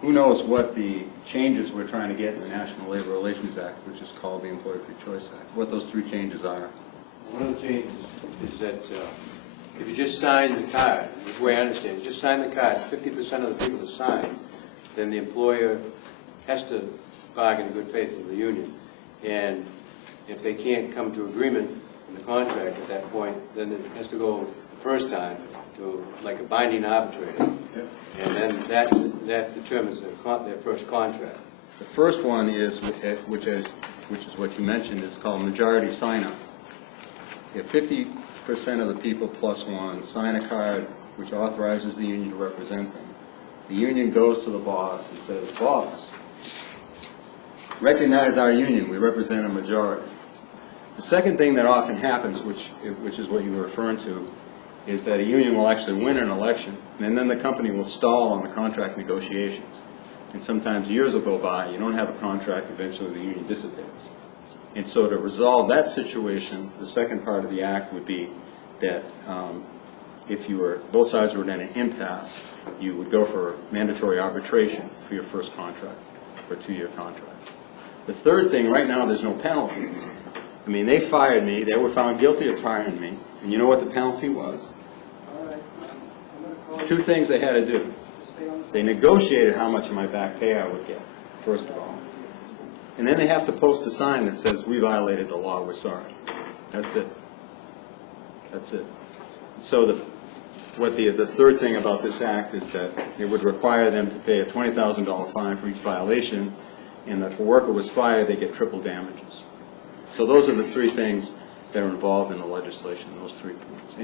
who knows what the changes we're trying to get in the National Labor Relations Act, which is called the Employer Free Choice Act, what those 3 changes are. One of the changes is that if you just sign the card, this way I understand it, just sign the card, 50% of the people that sign, then the employer has to bargain in good faith with the union. And if they can't come to agreement in the contract at that point, then it has to go the first time to like a binding arbitrator. Yep. And then that determines their first contract. The first one is, which is what you mentioned, is called majority sign-up. If 50% of the people plus one sign a card which authorizes the union to represent them, the union goes to the boss and says, "Boss, recognize our union, we represent a majority." The second thing that often happens, which is what you were referring to, is that a union will actually win an election, and then the company will stall on the contract negotiations. And sometimes years will go by, you don't have a contract, eventually the union dissipates. And so to resolve that situation, the second part of the act would be that if both sides were in an impasse, you would go for mandatory arbitration for your first contract, for a 2-year contract. The third thing, right now there's no penalties. I mean, they fired me, they were found guilty of firing me, and you know what the penalty was? 2 things they had to do. They negotiated how much of my back pay I would get, first of all. And then they have to post a sign that says, "We violated the law, we're sorry." That's it. That's it. So the third thing about this act is that it would require them to pay a $20,000 fine for each violation, and that if a worker was fired, they get triple damages. So those are the 3 things that are involved in the legislation, those 3 points.